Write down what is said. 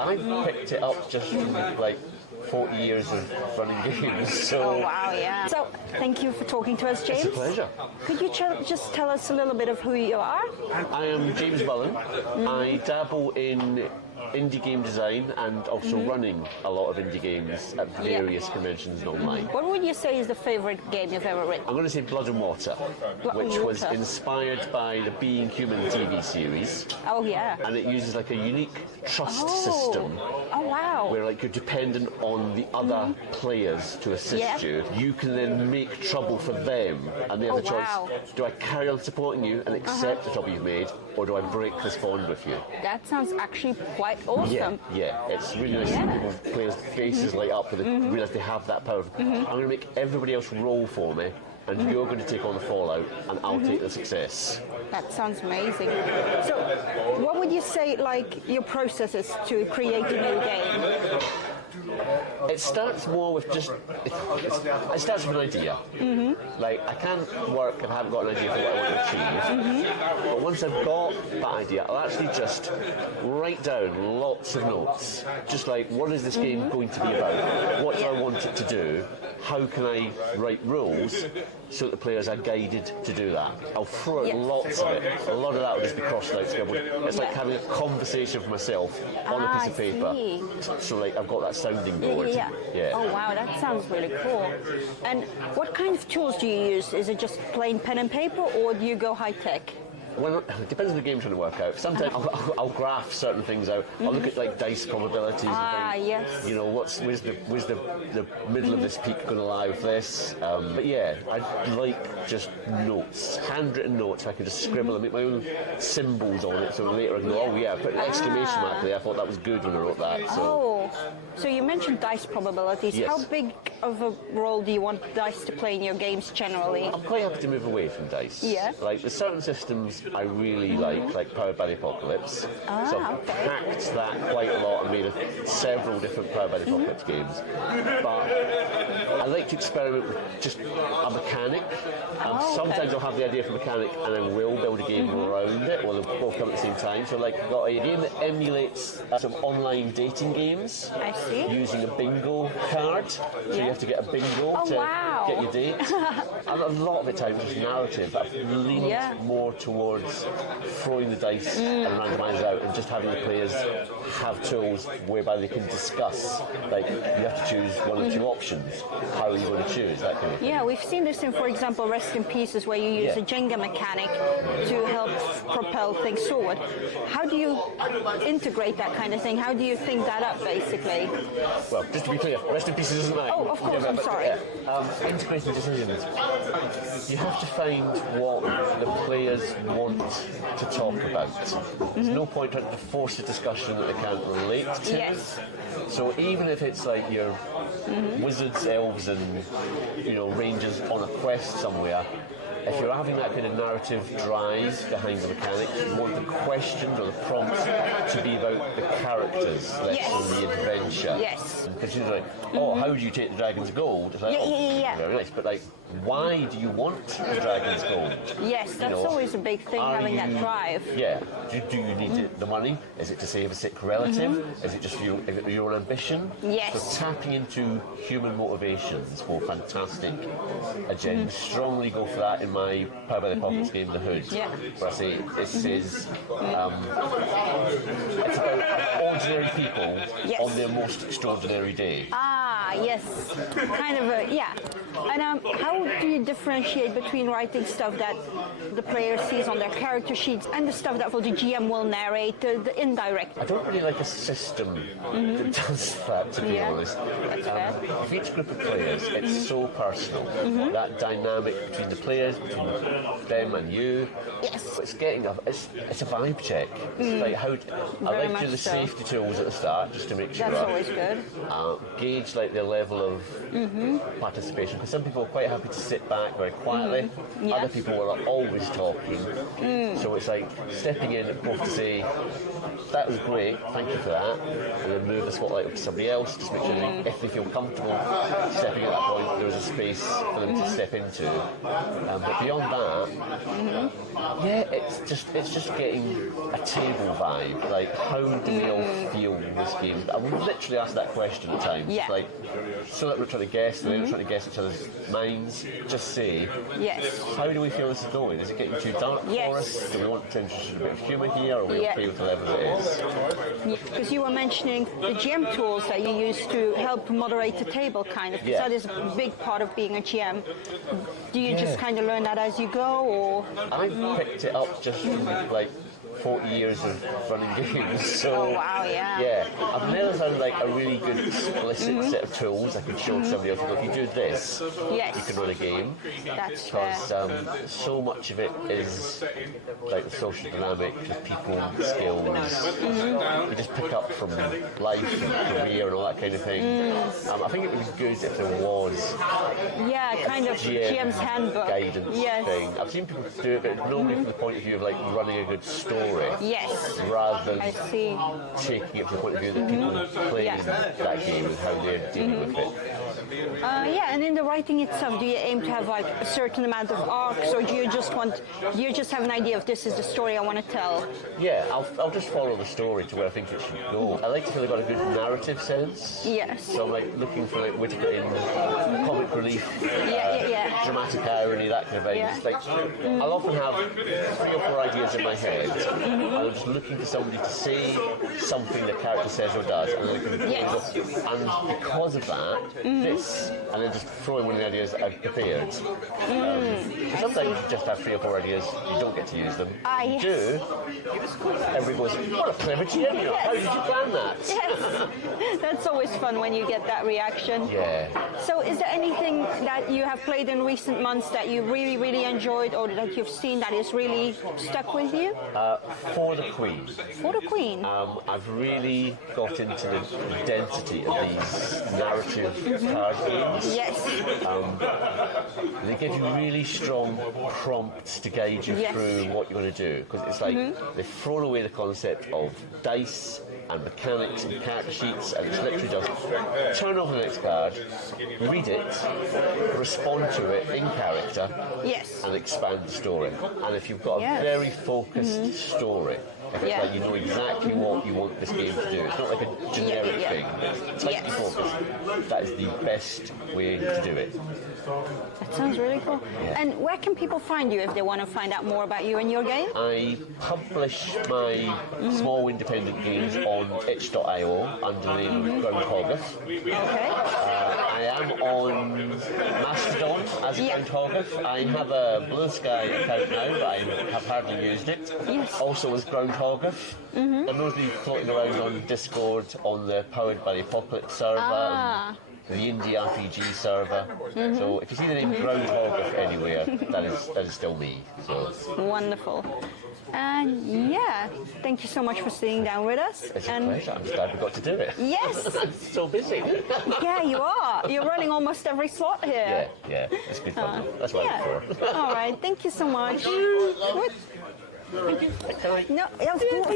I picked it up just from like 40 years of running games. So. Oh wow, yeah. So thank you for talking to us, James. It's a pleasure. Could you just tell us a little bit of who you are? I am James Mullen. I dabble in indie game design and also running a lot of indie games at various conventions and online. What would you say is the favourite game you've ever written? I'm going to say Blood and Water, which was inspired by the Being Human TV series. Oh yeah. And it uses like a unique trust system. Oh wow. Where like you're dependent on the other players to assist you. You can then make trouble for them, and they have the choice: do I carry on supporting you and accept the trouble you've made, or do I break this bond with you? That sounds actually quite awesome. Yeah, it's really nice to see people's players' faces light up when they realise they have that power. I'm going to make everybody else roll for me, and you're going to take on the fallout, and I'll take the success. That sounds amazing. So, what would you say, like, your process is to create a new game? It starts more with just, it starts with an idea. Like, I can't work if I haven't got an idea for what I want to achieve. But once I've got that idea, I'll actually just write down lots of notes. Just like, what is this game going to be about? What do I want it to do? How can I write rules so that the players are guided to do that? I'll throw out lots of it. A lot of that will just be crossed out. It's like having a conversation for myself on a piece of paper. So like I've got that sounding board. Yeah. Oh wow, that sounds really cool. And what kind of tools do you use? Is it just plain pen and paper, or do you go high tech? Well, it depends on the game I'm trying to work out. Sometimes I'll graph certain things out. I'll look at like dice probabilities. And think, yes. You know, where's the middle of this peak going to lie with this? But yeah, I like just notes, handwritten notes. I can just scribble and make my own symbols on it. So later I can go, oh yeah, I put an exclamation mark there. I thought that was good when I wrote that. So you mentioned dice probabilities. Yes. How big of a role do you want dice to play in your games generally? I'm quite happy to move away from dice. Yeah. Like there's certain systems I really like Powered by the Apocalypse. So I've hacked that quite a lot and made several different Powered by the Apocalypse games. But I like to experiment with just a mechanic. Sometimes I'll have the idea for a mechanic and I will build a game around it, or they'll both come at the same time. So like I've got a game that emulates some online dating games. I see. Using a bingo card. So you have to get a bingo to get your date. And a lot of it times is narrative. I've leaned more towards throwing the dice and randomise out and just having the players have tools whereby they can discuss. Like, you have to choose one or two options. How are you going to choose? That kind of thing. Yeah, we've seen this in, for example, Rest in Pieces, where you use a Jenga mechanic to help propel things forward. How do you integrate that kind of thing? How do you think that up, basically? Well, just to be clear, Rest in Pieces isn't mine. Oh, of course, I'm sorry. Integrating decisions. You have to find what the players want to talk about. There's no point trying to force a discussion that they can't relate to. Yes. So even if it's like your wizards, elves and rangers on a quest somewhere, if you're having that kind of narrative drive behind the mechanics, you want the questions or the prompts to be about the characters, less than the adventure. Yes. Because you're like, how do you take the dragon's gold? It's like, very nice. But like, why do you want the dragon's gold? Yes, that's always a big thing, having that drive. Yeah. Do you need the money? Is it to save a sick relative? Is it just for your ambition? Yes. So tapping into human motivations for fantastic agenda. Strongly go for that in my Power by the Apocalypse game, The Hood. Yeah. Where I say this is it's about ordinary people on their most extraordinary day. Yes. Kind of And how do you differentiate between writing stuff that the player sees on their character sheets and the stuff that the GM will narrate, the indirect? I don't really like a system that does that, to be honest. With each group of players, it's so personal. That dynamic between the players, between them and you. Yes. It's getting it's a vibe check. It's like I like to do the safety tools at the start just to make sure. That's always good. Gauge like the level of participation. Because some people are quite happy to sit back very quietly. Yeah. Other people are always talking. So it's like stepping in and both to say, that was great, thank you for that, and then move the spotlight up to somebody else, just make sure that if they feel comfortable stepping at that point, there's a space for them to step into. But beyond that, yeah, it's just getting a table vibe. Like, how do we all feel in this game? I would literally ask that question at times. Yeah. Like, so that we're trying to guess, we're trying to guess each other's minds. Just say, Yes. how do we feel this is going? Is it getting too dark Yes. for us? Do we want to introduce a bit of humour here, or are we Yeah. okay with the level it is? Because you were mentioning the GM tools that you use to help moderate the table, kind of. 'Cause Yeah. that is a big part of being a GM. Do you Yeah. just kind of learn that as you go, or? I've picked it up just from like 40 years of running games. So Oh, wow, yeah. yeah, I've never found like a really good explicit set of tools I could show somebody else. If you do this, Yes. you can run a game. That's fair. Because so much of it is like the social dynamic, the people skills. You just pick up from life and career and all that kind of thing. I think it would be good if there was Yeah, kind of GM's handbook. guidance Yes. thing. I've seen people do it, but normally from the point of view of like running a good story, Yes. rather than I see. taking it from the point of view that people playing Yeah. that game and how they're dealing with it. Yeah, and in the writing itself, do you aim to have like a certain amount of arcs, or do you just have an idea of this is the story I want to tell? Yeah, I'll just follow the story to where I think it should go. I like to feel I've got a good narrative sense. Yes. So I'm like looking for like where to put in comic relief, Yeah. dramatic irony, that kind of thing. Yeah. It's like I'll often have 3 or 4 ideas in my head, and I'm just looking for somebody to say something the character says or does, and then I can Yes. and because of that, this, and then just throw in one of the ideas I've prepared. Sometimes you just have 3 or 4 ideas, you don't get to use them. You Yes. do, everybody goes, what a clever GM, you know, how did you plan that? Yes. That's always fun when you get that reaction. Yeah. So is there anything that you have played in recent months that you really, really enjoyed, or that you've seen that is really stuck with you? For the Queen. For the Queen? I've really got into the density of these narrative card games. Yes. They give you really strong prompts to guide you Yes. through what you're going to do, because it's like they've thrown away the concept of dice and mechanics and character sheets, and it's literally just turn over the next card, read it, respond to it in character, Yes. and expand the story. And if you've got Yes. a very focused story, if it's Yeah. like you know exactly what you want this game to do, it's not like a generic Yeah. thing, it's tightly Yes. focused, that is the best way to do it. That sounds really cool. Yeah. And where can people find you if they want to find out more about you and your game? I publish my small independent games on itch.io under the name of Groundhoggeth. Okay. I am on Mastodon as Yeah. Groundhoggeth. I have a Blue Sky account now, but I have hardly used it. Yes. Also as Groundhoggeth. I'm mostly floating around on Discord on the Powered by the Apocalypse server. Ah. And the indie RPG server. So if you see the name Groundhoggeth anywhere, that is still me. So Wonderful. And yeah, thank you so much for sitting down with us. it's a And pleasure. I'm just glad we got to do it. yes, I'm so busy. yeah, you are. You're running almost every slot here. Yeah, it's good fun. That's what Yeah. I'm for. All right. Thank you so much. What? Can I No, of course.